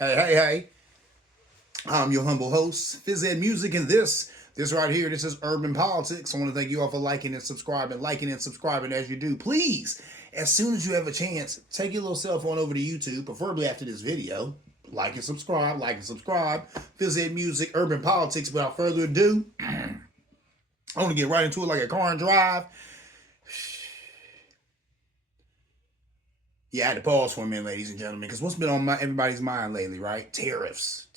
Hey. I'm your humble host, Phys Ed Music, and this right here, this is Urban Politics. I want to thank you all for liking and subscribing as you do. Please, as soon as you have a chance, take your little cell phone over to YouTube, preferably after this video. Like and subscribe. Phys Ed Music, Urban Politics. Without further ado, I want to get right into it like a car and drive. Yeah, I had to pause for a minute, ladies and gentlemen, because what's been on everybody's mind lately, right? Tariffs.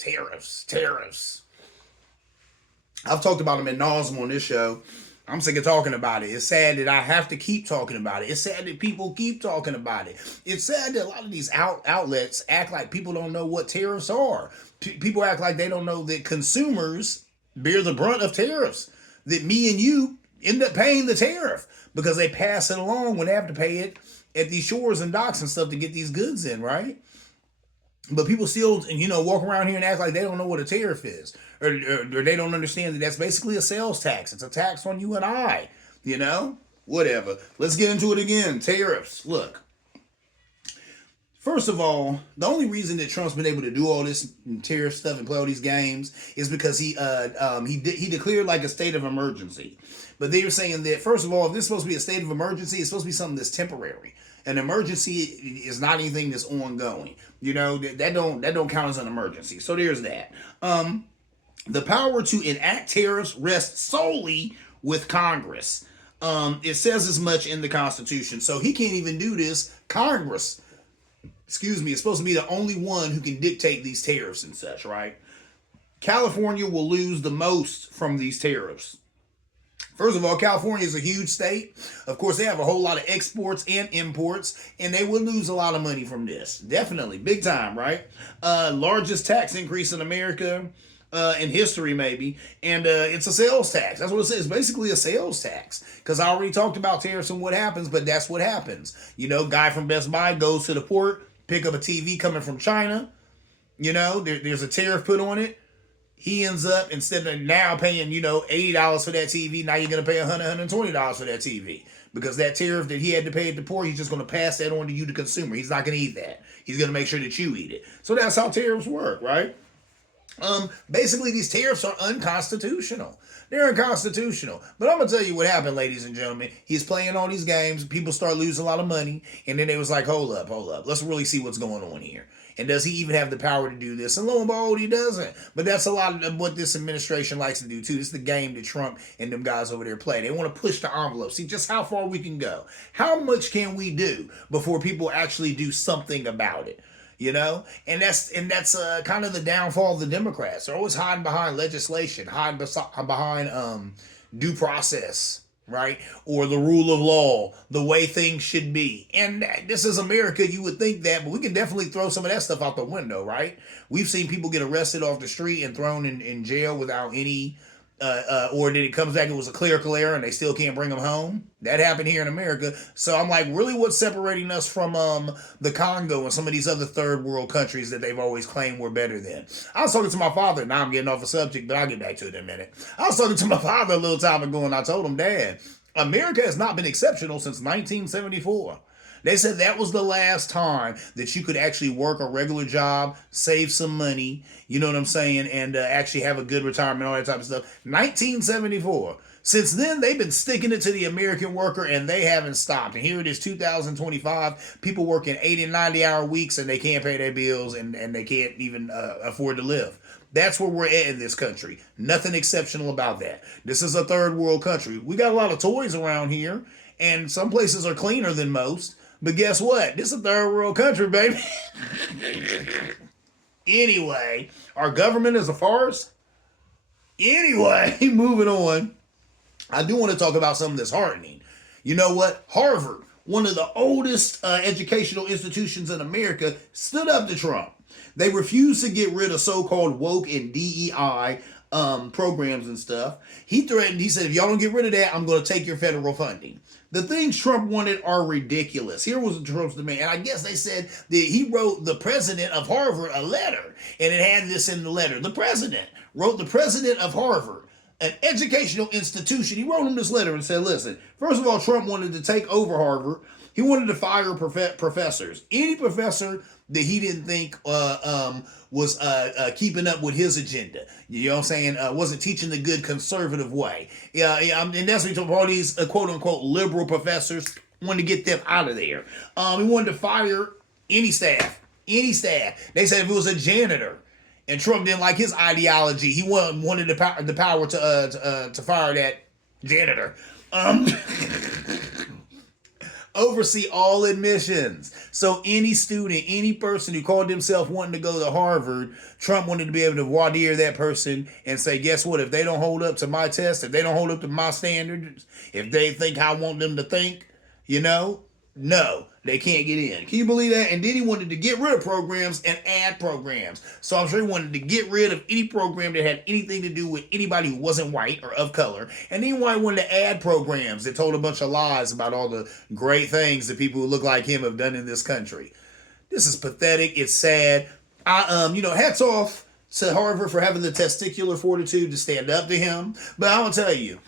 I've talked about them ad nauseum on this show. I'm sick of talking about it. It's sad that I have to keep talking about it. It's sad that people keep talking about it. It's sad that a lot of these outlets act like people don't know what tariffs are. People act like they don't know that consumers bear the brunt of tariffs. That me and you end up paying the tariff because they pass it along when they have to pay it at these shores and docks and stuff to get these goods in, right? But people still, walk around here and act like they don't know what a tariff is, or they don't understand that that's basically a sales tax. It's a tax on you and I, whatever. Let's get into it again. Tariffs. Look, first of all, the only reason that Trump's been able to do all this tariff stuff and play all these games is because he declared like a state of emergency. But they were saying that, first of all, if this is supposed to be a state of emergency, it's supposed to be something that's temporary. An emergency is not anything that's ongoing. That don't count as an emergency. So there's that. The power to enact tariffs rests solely with Congress. It says as much in the Constitution. So he can't even do this. Congress, is supposed to be the only one who can dictate these tariffs and such, right? California will lose the most from these tariffs. First of all, California is a huge state. Of course, they have a whole lot of exports and imports, and they will lose a lot of money from this. Definitely. Big time, right? Largest tax increase in America in history, maybe. And it's a sales tax. That's what it says. It's basically a sales tax. Because I already talked about tariffs and what happens, but that's what happens. Guy from Best Buy goes to the port, pick up a TV coming from China. There's a tariff put on it. He ends up, instead of now paying, $80 for that TV, now you're going to pay $100, $120 for that TV. Because that tariff that he had to pay at the port, he's just going to pass that on to you, the consumer. He's not going to eat that. He's going to make sure that you eat it. So that's how tariffs work, right? Basically, these tariffs are unconstitutional. They're unconstitutional. But I'm going to tell you what happened, ladies and gentlemen. He's playing all these games. People start losing a lot of money. And then they was like, hold up. Let's really see what's going on here. And does he even have the power to do this? And lo and behold, he doesn't. But that's a lot of what this administration likes to do, too. It's the game that Trump and them guys over there play. They want to push the envelope. See just how far we can go. How much can we do before people actually do something about it? And that's kind of the downfall of the Democrats. They're always hiding behind legislation, hiding behind due process, right? Or the rule of law, the way things should be. And this is America, you would think that, but we can definitely throw some of that stuff out the window, right? We've seen people get arrested off the street and thrown in jail without any, or then it comes back, it was a clerical error and they still can't bring them home. That happened here in America. So I'm like, really what's separating us from the Congo and some of these other third world countries that they've always claimed we're better than? I was talking to my father, now I'm getting off the subject, but I'll get back to it in a minute. I was talking to my father a little time ago and I told him, Dad, America has not been exceptional since 1974. They said that was the last time that you could actually work a regular job, save some money, you know what I'm saying, and actually have a good retirement, all that type of stuff. 1974. Since then, they've been sticking it to the American worker, and they haven't stopped. And here it is, 2025. People working 80 and 90-hour weeks, and they can't pay their bills, and they can't even afford to live. That's where we're at in this country. Nothing exceptional about that. This is a third world country. We got a lot of toys around here, and some places are cleaner than most. But guess what? This is a third world country, baby. Anyway, our government is a farce. Anyway, moving on. I do want to talk about something that's heartening. You know what? Harvard, one of the oldest educational institutions in America, stood up to Trump. They refused to get rid of so-called woke and DEI programs and stuff. He threatened, he said, if y'all don't get rid of that, I'm going to take your federal funding. The things Trump wanted are ridiculous. Here was Trump's demand. And I guess they said that he wrote the president of Harvard a letter. And it had this in the letter. The president wrote the president of Harvard, an educational institution. He wrote him this letter and said, listen, first of all, Trump wanted to take over Harvard. He wanted to fire professors. Any professor that he didn't think was keeping up with his agenda. You know what I'm saying? Wasn't teaching the good conservative way. Yeah, and that's what he told all these quote unquote liberal professors. Wanted to get them out of there. He wanted to fire any staff. Any staff. They said if it was a janitor and Trump didn't like his ideology, he wanted the power to fire that janitor. Oversee all admissions. So any student, any person who called himself wanting to go to Harvard, Trump wanted to be able to voir dire that person and say, guess what? If they don't hold up to my test, if they don't hold up to my standards, if they think I want them to think, no, they can't get in. Can you believe that? And then he wanted to get rid of programs and add programs. So I'm sure he wanted to get rid of any program that had anything to do with anybody who wasn't white or of color. And then he wanted to add programs that told a bunch of lies about all the great things that people who look like him have done in this country. This is pathetic. It's sad. Hats off to Harvard for having the testicular fortitude to stand up to him. But I will tell you,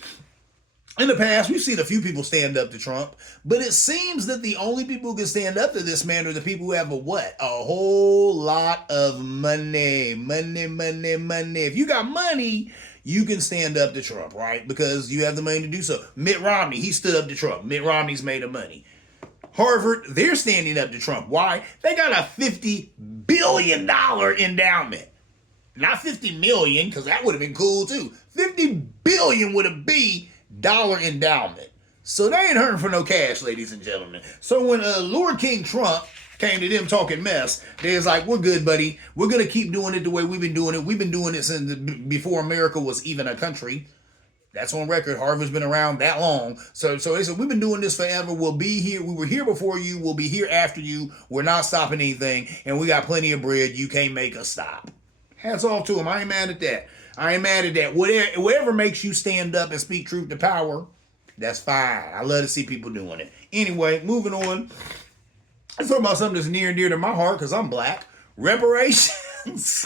in the past, we've seen a few people stand up to Trump, but it seems that the only people who can stand up to this man are the people who have a what? A whole lot of money. Money. If you got money, you can stand up to Trump, right? Because you have the money to do so. Mitt Romney, he stood up to Trump. Mitt Romney's made of money. Harvard, they're standing up to Trump. Why? They got a $50 billion endowment. Not 50 million, because that would have been cool too. 50 billion would have been dollar endowment. So they ain't hurting for no cash, ladies and gentlemen. So when Lord King Trump came to them talking mess, they was like, we're good, buddy. We're going to keep doing it the way we've been doing it. We've been doing it since before America was even a country. That's on record. Harvard's been around that long. So they said, we've been doing this forever. We'll be here. We were here before you. We'll be here after you. We're not stopping anything. And we got plenty of bread. You can't make us stop. Hats off to them. I ain't mad at that. Whatever makes you stand up and speak truth to power, that's fine. I love to see people doing it. Anyway, moving on. Let's talk about something that's near and dear to my heart because I'm black. Reparations.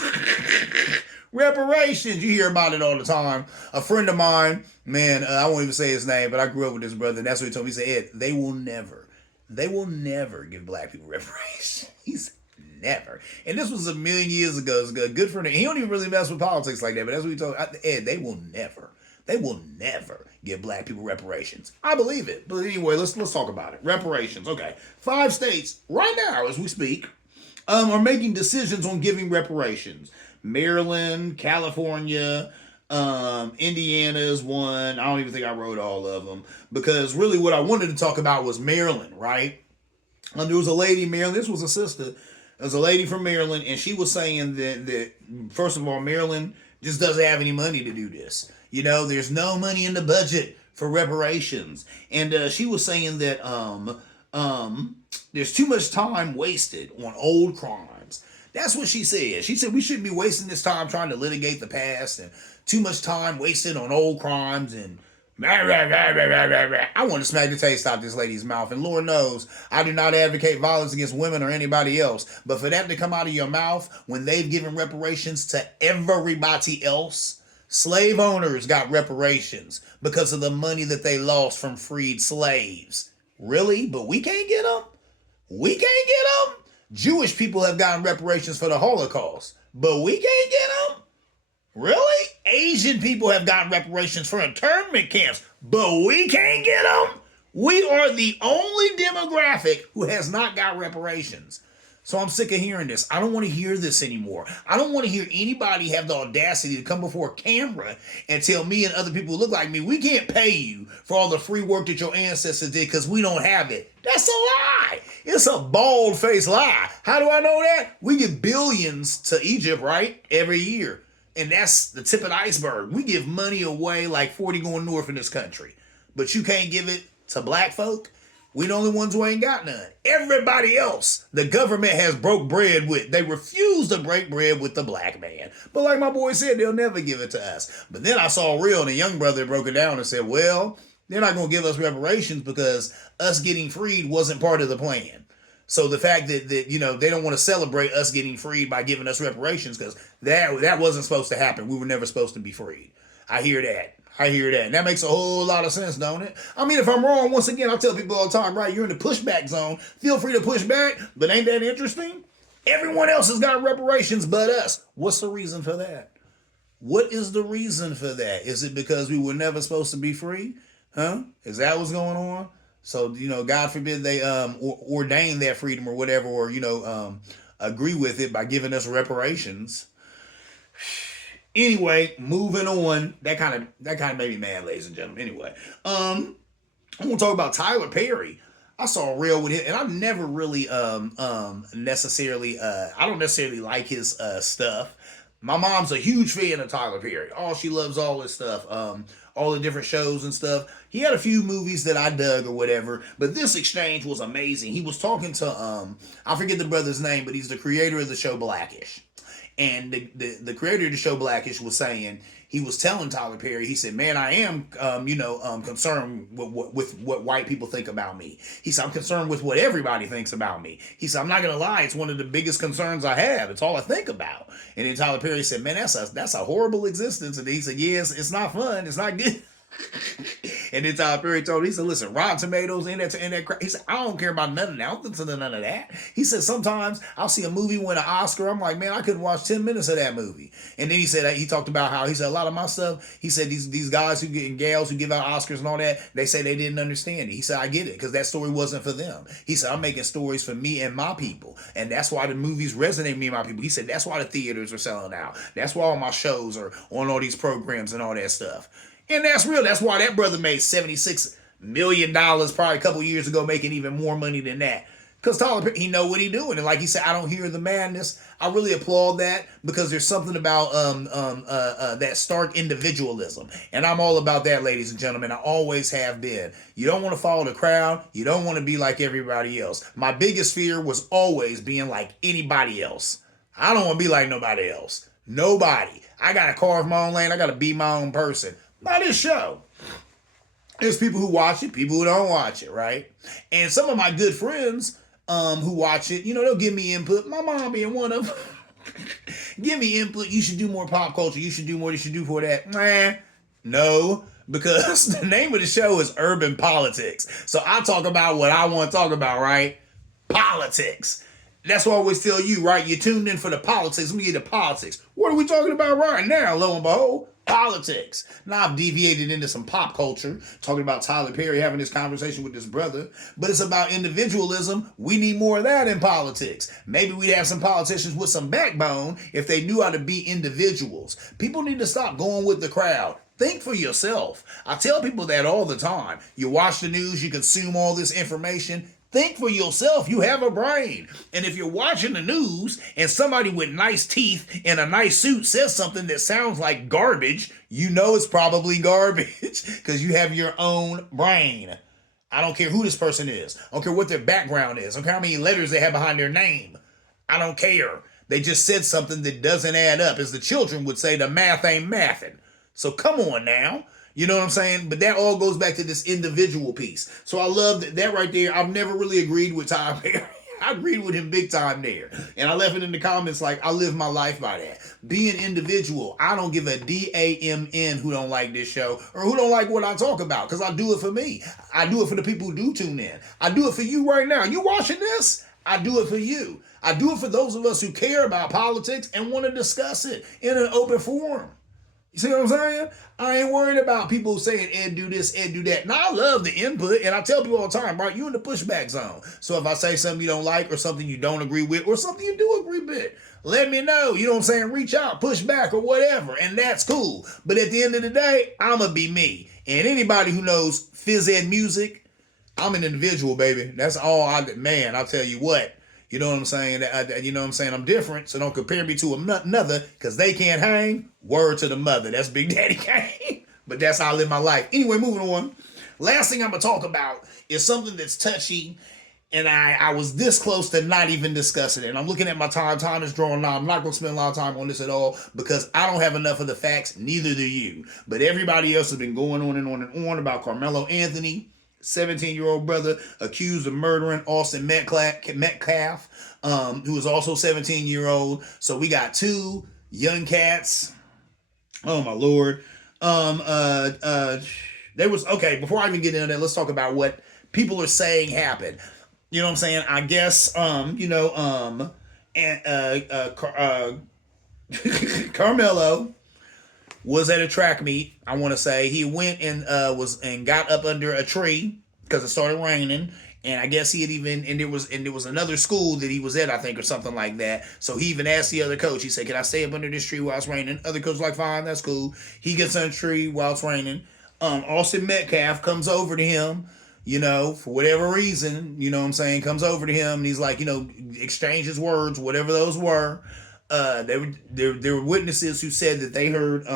Reparations. You hear about it all the time. A friend of mine, man, I won't even say his name, but I grew up with this brother, and that's what he told me. He said, Ed, they will never give black people reparations. He said, never. And this was a million years ago. It's good for him. He don't even really mess with politics like that, but that's what he told Ed, they will never give black people reparations. I believe it. But anyway, let's talk about it. Reparations. Okay. 5 states right now as we speak are making decisions on giving reparations. Maryland, California, Indiana is one. I don't even think I wrote all of them because really what I wanted to talk about was Maryland, right? There was a lady in Maryland. This was a sister. There's a lady from Maryland, and she was saying that first of all, Maryland just doesn't have any money to do this. There's no money in the budget for reparations. And she was saying that there's too much time wasted on old crimes. That's what she said. She said we shouldn't be wasting this time trying to litigate the past and too much time wasted on old crimes and I want to smack the taste out this lady's mouth. And Lord knows, I do not advocate violence against women or anybody else. But for that to come out of your mouth when they've given reparations to everybody else, slave owners got reparations because of the money that they lost from freed slaves. Really? But we can't get them? We can't get them? Jewish people have gotten reparations for the Holocaust, but we can't get them? Really? Asian people have gotten reparations for internment camps, but we can't get them? We are the only demographic who has not got reparations. So I'm sick of hearing this. I don't want to hear this anymore. I don't want to hear anybody have the audacity to come before a camera and tell me and other people who look like me, we can't pay you for all the free work that your ancestors did because we don't have it. That's a lie. It's a bald-faced lie. How do I know that? We give billions to Egypt, right? Every year. And that's the tip of the iceberg. We give money away like 40 going north in this country. But you can't give it to black folk? We the only ones who ain't got none. Everybody else, the government has broke bread with. They refuse to break bread with the black man. But like my boy said, they'll never give it to us. But then I saw Real, and the young brother broke it down and said, well, they're not going to give us reparations because us getting freed wasn't part of the plan. So the fact that they don't want to celebrate us getting freed by giving us reparations because that wasn't supposed to happen. We were never supposed to be freed. I hear that. I hear that. And that makes a whole lot of sense, don't it? I mean, if I'm wrong, once again, I tell people all the time, right? You're in the pushback zone. Feel free to push back, but ain't that interesting? Everyone else has got reparations but us. What's the reason for that? What is the reason for that? Is it because we were never supposed to be free? Huh? Is that what's going on? So, God forbid they ordain that freedom or whatever, or agree with it by giving us reparations. Anyway, moving on. That kind of made me mad, ladies and gentlemen. Anyway, I'm gonna talk about Tyler Perry. I saw a reel with him, and I've never really necessarily I don't necessarily like his stuff. My mom's a huge fan of Tyler Perry. Oh, she loves all his stuff. All the different shows and stuff. He had a few movies that I dug or whatever, but this exchange was amazing. He was talking to I forget the brother's name, but he's the creator of the show Blackish. And the creator of the show Blackish was saying, he was telling Tyler Perry, he said, man, I am, concerned with what white people think about me. He said, I'm concerned with what everybody thinks about me. He said, I'm not going to lie. It's one of the biggest concerns I have. It's all I think about. And then Tyler Perry said, man, that's a horrible existence. And he said, yes, it's not fun. It's not good. And then Tyler Perry told him, he said, listen, Rotten Tomatoes in that crap. He said, I don't care about none of that. I don't listen to none of that. He said, sometimes I'll see a movie win an Oscar. I'm like, man, I couldn't watch 10 minutes of that movie. And then he said, he talked about how, he said, a lot of my stuff, he said, these guys who get and gals who give out Oscars and all that, they say they didn't understand it. He said, I get it, because that story wasn't for them. He said, I'm making stories for me and my people. And that's why the movies resonate with me and my people. He said, that's why the theaters are selling out. That's why all my shows are on all these programs and all that stuff. And that's real. That's why that brother made $76 million probably a couple years ago, making even more money than that. Because Tyler Perry, he know what he doing. And like he said, I don't hear the madness. I really applaud that, because there's something about that stark individualism. And I'm all about that, ladies and gentlemen. I always have been. You don't want to follow the crowd. You don't want to be like everybody else. My biggest fear was always being like anybody else. I don't want to be like nobody else. Nobody. I got to carve my own lane. I got to be my own person. By this show. There's people who watch it, people who don't watch it, right? And some of my good friends who watch it, they'll give me input. My mom being one of them. Give me input. You should do more pop culture. You should do more. You should do for that. No, because the name of the show is Urban Politics. So I talk about what I want to talk about, right? Politics. That's what I always tell you, right? You tuned in for the politics. Let me get the politics. What are we talking about right now, lo and behold? Politics. Now I've deviated into some pop culture, talking about Tyler Perry having this conversation with his brother, but it's about individualism. We need more of that in politics. Maybe we'd have some politicians with some backbone if they knew how to be individuals. People need to stop going with the crowd. Think for yourself. I tell people that all the time. You watch the news, you consume all this information. Think for yourself. You have a brain. And if you're watching the news and somebody with nice teeth in a nice suit says something that sounds like garbage, you know it's probably garbage because you have your own brain. I don't care who this person is. I don't care what their background is. I don't care how many letters they have behind their name. I don't care. They just said something that doesn't add up. As the children would say, the math ain't mathing. So come on now. You know what I'm saying? But that all goes back to this individual piece. So I love that right there. I've never really agreed with Tyler Perry. I agreed with him big time there. And I left it in the comments like, I live my life by that. Be an individual. I don't give a damn who don't like this show or who don't like what I talk about, because I do it for me. I do it for the people who do tune in. I do it for you right now. You watching this? I do it for you. I do it for those of us who care about politics and want to discuss it in an open forum. You see what I'm saying? I ain't worried about people saying, Ed, do this, Ed, do that. Now, I love the input, and I tell people all the time, right, you in the pushback zone. So if I say something you don't like or something you don't agree with or something you do agree with, let me know. You know what I'm saying? Reach out, push back, or whatever, and that's cool. But at the end of the day, I'm going to be me. And anybody who knows phys ed music, I'm an individual, baby. That's all man, I'll tell you what. You know what I'm saying? You know what I'm saying? I'm different, so don't compare me to another, because they can't hang. Word to the mother. That's Big Daddy Kane. But that's how I live my life. Anyway, moving on. Last thing I'm going to talk about is something that's touchy, and I was this close to not even discussing it. And I'm looking at my time. Time is drawing out. I'm not going to spend a lot of time on this at all, because I don't have enough of the facts. Neither do you. But everybody else has been going on and on and on about Carmelo Anthony, 17-year-old brother accused of murdering Austin Metcalf, who is also 17-year-old. So we got two young cats. Oh my Lord. Um, uh, uh, there was okay. Before I even get into that, let's talk about what people are saying happened. You know what I'm saying? I guess, and Carmelo was at a track meet. I want to say he went and was and got up under a tree because it started raining. And I guess he had even there was another school that he was at, I think, or something like that. So he even asked the other coach. He said, "Can I stay up under this tree while it's raining?" Other coach was like, "Fine, that's cool." He gets on the tree while it's raining. Austin Metcalf comes over to him, for whatever reason, what I'm saying, comes over to him and he's like, exchanges words, whatever those were. There were witnesses who said that they heard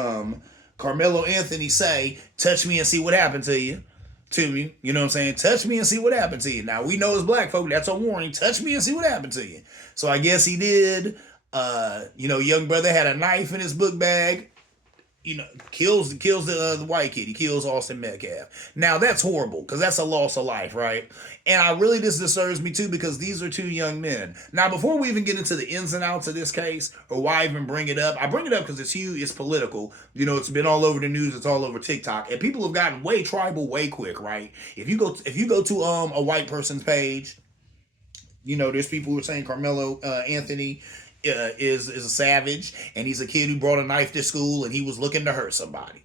Carmelo Anthony say, "Touch me and see what happened to you." To me, you know what I'm saying? Touch me and see what happened to you. Now we know as black folk, that's a warning. Touch me and see what happened to you. So I guess he did. Young brother had a knife in his book bag. Kills the white kid. He kills Austin Metcalf. Now that's horrible because that's a loss of life, right? And I really this disturbs me too because these are two young men. Now before we even get into the ins and outs of this case or why I even bring it up, I bring it up because it's huge. It's political. It's been all over the news. It's all over TikTok, and people have gotten way tribal way quick, right? If you go to a white person's page, there's people who are saying Carmelo Anthony is a savage, and he's a kid who brought a knife to school, and he was looking to hurt somebody.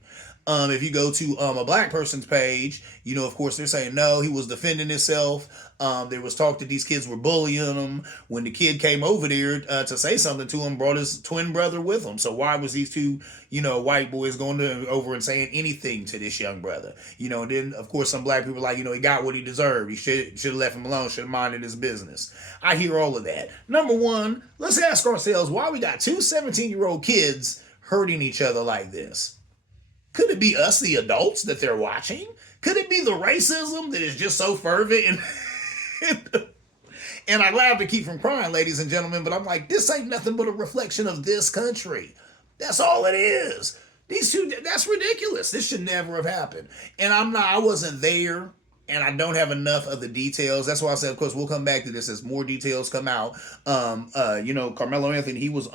If you go to a black person's page, of course, they're saying no, he was defending himself. There was talk that these kids were bullying him. When the kid came over there to say something to him, brought his twin brother with him. So why was these two, white boys going over and saying anything to this young brother? And then of course some black people were like, he got what he deserved. He should have left him alone. Should have minded his business. I hear all of that. Number one, let's ask ourselves why we got two 17-year-old kids hurting each other like this. Could it be us, the adults, that they're watching? Could it be the racism that is just so fervent? And I laugh to keep from crying, ladies and gentlemen, but I'm like, this ain't nothing but a reflection of this country. That's all it is. These two, that's ridiculous. This should never have happened. And I wasn't there, and I don't have enough of the details. That's why I said, of course, we'll come back to this as more details come out. Carmelo Anthony, he was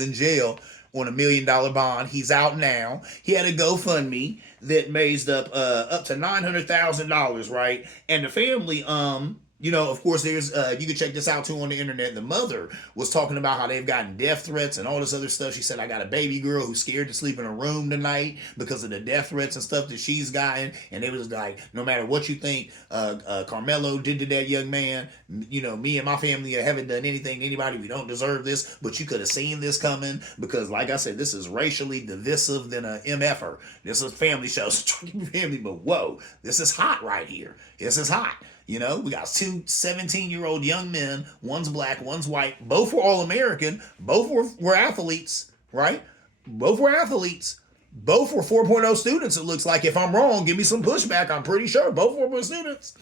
in jail on $1 million bond. He's out now. He had a GoFundMe that raised up to $900,000, right? And the family, of course, there's you can check this out too on the internet. The mother was talking about how they've gotten death threats and all this other stuff. She said, "I got a baby girl who's scared to sleep in a room tonight because of the death threats and stuff that she's gotten." And it was like, no matter what you think Carmelo did to that young man, me and my family haven't done anything to anybody. We don't deserve this, but you could have seen this coming because, like I said, this is racially divisive than a MFer. This is family shows, family, but whoa, this is hot right here. This is hot. We got two 17-year-old young men. One's black, one's white. Both were All-American. Both were athletes, right? Both were athletes. Both were 4.0 students, it looks like. If I'm wrong, give me some pushback. I'm pretty sure both were students.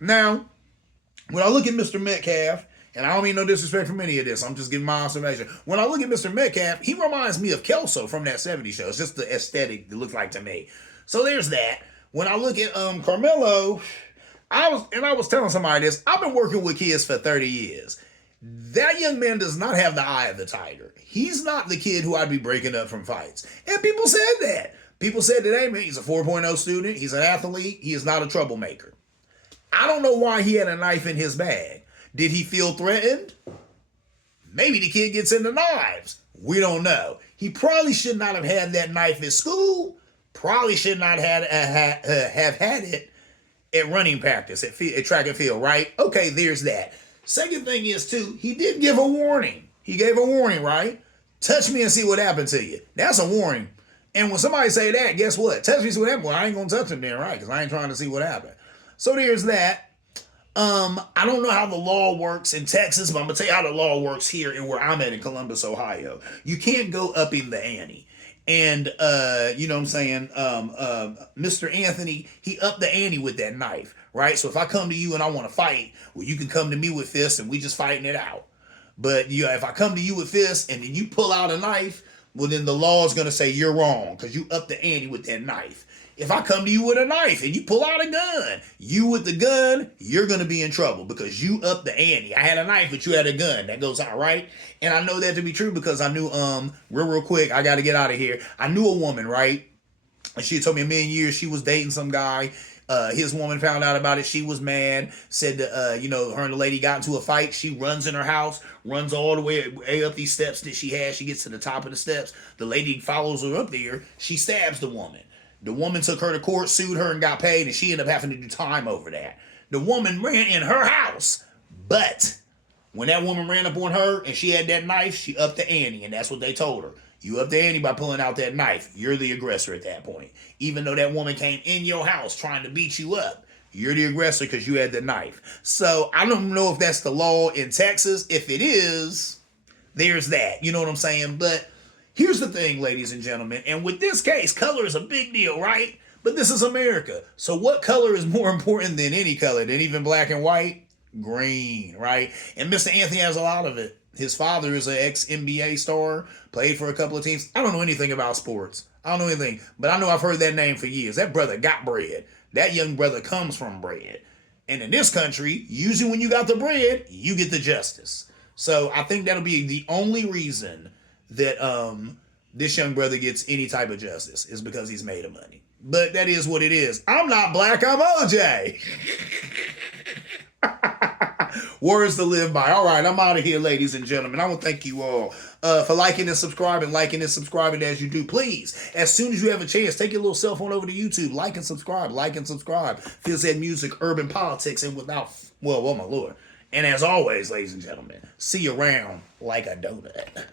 Now, when I look at Mr. Metcalf, and I don't mean no disrespect from any of this, I'm just giving my observation. When I look at Mr. Metcalf, he reminds me of Kelso from that 70s show. It's just the aesthetic it looks like to me. So there's that. When I look at Carmelo, I was telling somebody this. I've been working with kids for 30 years. That young man does not have the eye of the tiger. He's not the kid who I'd be breaking up from fights. And people said that. People said that, hey man, he's a 4.0 student. He's an athlete. He is not a troublemaker. I don't know why he had a knife in his bag. Did he feel threatened? Maybe the kid gets into knives. We don't know. He probably should not have had that knife at school. Probably should not have had it at running practice, at track and field, right? Okay, there's that. Second thing is, too, he did give a warning. He gave a warning, right? Touch me and see what happened to you. That's a warning. And when somebody say that, guess what? Touch me and see what happened. Well, I ain't going to touch him then, right? Because I ain't trying to see what happened. So there's that. I don't know how the law works in Texas, but I'm going to tell you how the law works here and where I'm at in Columbus, Ohio. You can't go upping the ante. And, you know what I'm saying, Mr. Anthony, he upped the ante with that knife, right? So if I come to you and I want to fight, well, you can come to me with fists and we just fighting it out. But if I come to you with fists and then you pull out a knife, well, then the law is going to say you're wrong because you upped the ante with that knife. If I come to you with a knife and you pull out a gun, you with the gun, you're going to be in trouble because you up the ante. I had a knife, but you had a gun. That goes out, right? And I know that to be true because I knew, real quick, I got to get out of here. I knew a woman, right? And she told me a million years she was dating some guy. His woman found out about it. She was mad. Said that, her and the lady got into a fight. She runs in her house, runs all the way up these steps that she has. She gets to the top of the steps. The lady follows her up there. She stabs the woman. The woman took her to court, sued her, and got paid, and she ended up having to do time over that. The woman ran in her house, but when that woman ran up on her and she had that knife, she upped the ante, and that's what they told her. You up the ante by pulling out that knife. You're the aggressor at that point. Even though that woman came in your house trying to beat you up, you're the aggressor because you had the knife. So I don't know if that's the law in Texas. If it is, there's that. You know what I'm saying? But here's the thing, ladies and gentlemen. And with this case, color is a big deal, right? But this is America. So what color is more important than any color, than even black and white? Green, right? And Mr. Anthony has a lot of it. His father is an ex-NBA star, played for a couple of teams. I don't know anything about sports. I don't know anything, but I know I've heard that name for years. That brother got bread. That young brother comes from bread. And in this country, usually when you got the bread, you get the justice. So I think that'll be the only reason that this young brother gets any type of justice is because he's made of money. But that is what it is. I'm not black, I'm OJ. Words to live by. All right, I'm out of here, ladies and gentlemen. I want to thank you all for liking and subscribing as you do. Please, as soon as you have a chance, take your little cell phone over to YouTube. Like and subscribe. Fizz Ed Music, Urban Politics, and without, well, my lord. And as always, ladies and gentlemen, see you around like a donut.